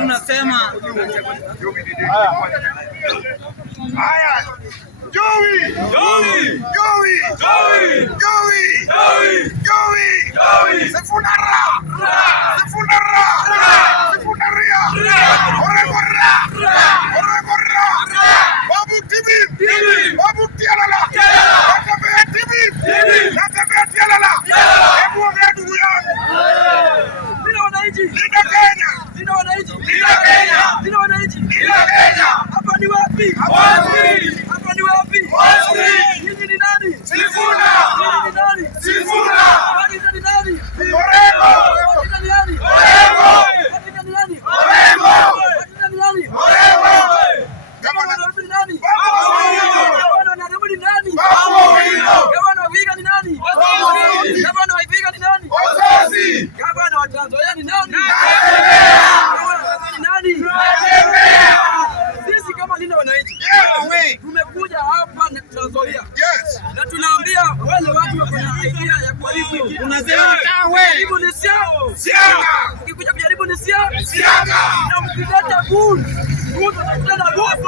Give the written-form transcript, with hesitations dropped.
nini unasema? Haya. Joey! Joey! Joey! Joey! Joey! Joey! Joey! Joey! Sefunara! Sefunara! Sefunaria! Oregorra! Oregorra! Babu TV! Babu Tialala! Natembea TV! Natembea Tialala! Hebu ongea ndugu yangu! Linda wananchi! Linda Kenya! Linda wananchi! Linda Kenya! Linda wananchi! Linda Kenya! Hapa ni wapi? Wapi? Hapa ni wapi? Wapi? Nyinyi ni nani? Sifuna! Nyinyi ni nani? Sifuna! Wakina ni nani? Orengo! Wakina ni nani? Orengo! Wakina ni nani? Orengo! Wakina ni nani? Orengo! Gavana Nairobi ni nani? Babu Owino! Gavana Nairobi ni nani? Babu Owino! Gavana wa Vihiga ni nani? Wazazi! Gavana wa Vihiga ni nani? Wazazi! Gavana wa Trans Nzoia ni nani? Natembea! Gavana wa Tanzania ni nani? Natembea! Sisi kama Linda wananchi tumekuja hapa na Trans Nzoia na tunaambia wale watu wako na idea ya kuharibu. Tunasema karibu ni siaga. Ukikuja kujaribu ni siaga. Siaga! Na mkileta good tutakutana good.